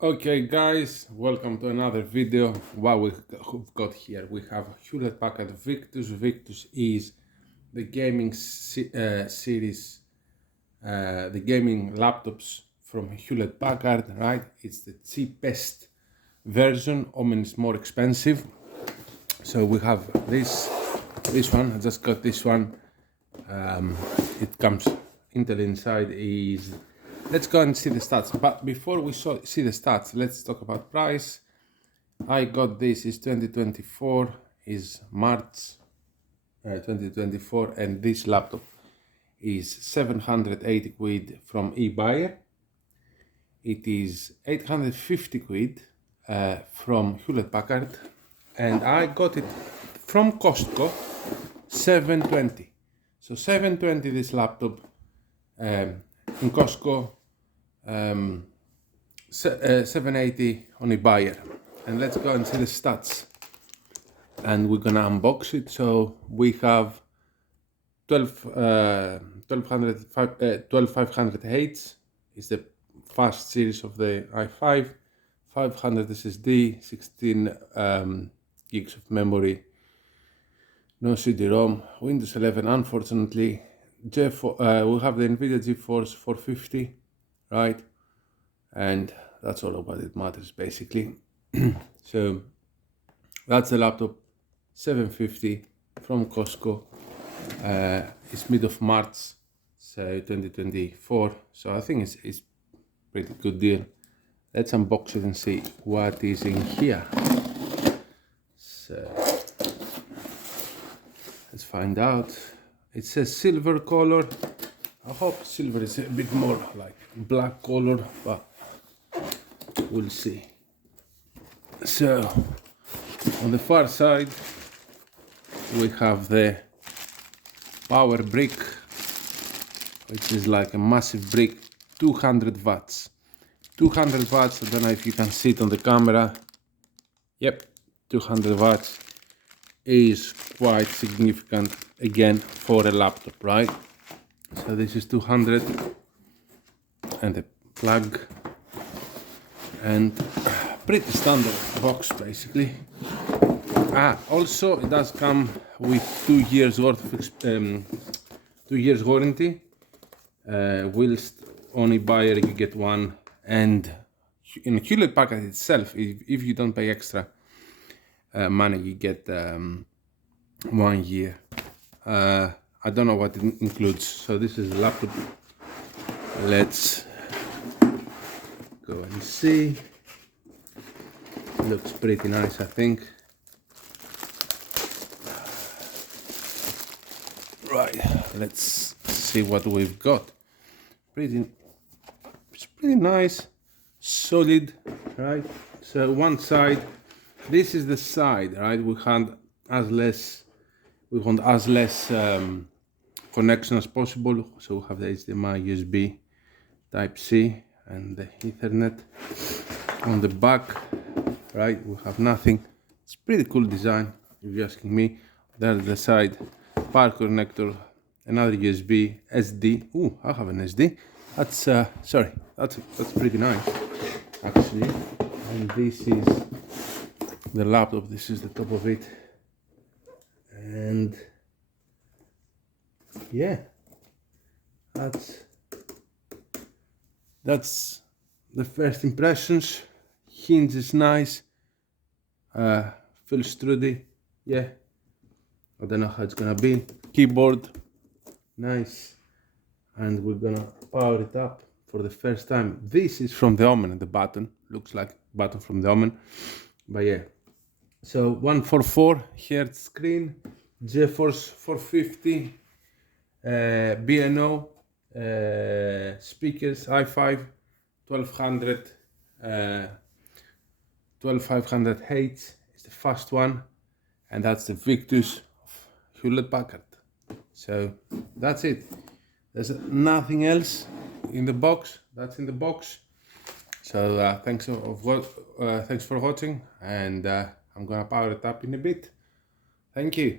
Okay guys, welcome to another video. What we've got here, we have Hewlett Packard Victus. Victus is the gaming series, the gaming laptops from Hewlett Packard, right? It's the cheapest version, Omen is more expensive. So we have this one, I just got this one. It comes, Intel inside is, let's go and see the stats. But before we see the stats, let's talk about price. I got this, is 2024, is March 2024, and this laptop is 780 quid from eBuyer. It is 850 quid from Hewlett Packard, and I got it from Costco, 720. So 720 this laptop in Costco, 780 on eBuyer. And let's go and see the stats. And we're gonna unbox it. So we have 12500H is the fast series of the i5, 500 SSD, 16 gigs of memory, no CD-ROM, Windows 11 unfortunately. We have the nvidia GeForce 450, right? And that's all about it matters basically. So that's the laptop, 750 from Costco. It's mid of March, so 2024. So I think it's pretty good deal. Let's unbox it and see what is in here. So let's find out. It says silver color. I hope silver is a bit more like black color, but we'll see. So on the far side we have the power brick, which is like a massive brick, 200 watts. 200 watts, I don't know if you can see it on the camera. Yep, 200 watts is quite significant again for a laptop, right? So this is 200 and a plug, and pretty standard box basically. Also it does come with 2 years worth of 2 years warranty, whilst on eBuyer you get one, and in Hewlett Packard itself, if you don't pay extra money, you get 1 year. I don't know what it includes. So this is a laptop. Let's go and see. Looks pretty nice, I think. Right, let's see what we've got. It's pretty nice, solid, right? So one side, this is the side, right? We want as less connection as possible. So we have the HDMI, USB, Type-C, and the Ethernet. On the back, right, we have nothing. It's pretty cool design, if you're asking me. There's the side, power connector, another USB, SD. Ooh, I have an SD. That's that's pretty nice, actually. And this is the laptop. This is the top of it. And yeah, that's the first impressions. Hinge is nice, feels sturdy. Yeah, I don't know how it's gonna be. Keyboard, nice, and we're gonna power it up for the first time. This is from the Omen, the button looks like button from the Omen, but yeah. So 144 Hz screen, GeForce 450, B&O, speakers, i5, 12500H is the fast one, and that's the Victus of Hewlett Packard. So that's it. There's nothing else in the box. That's in the box. So thanks for watching, and I'm gonna power it up in a bit. Thank you.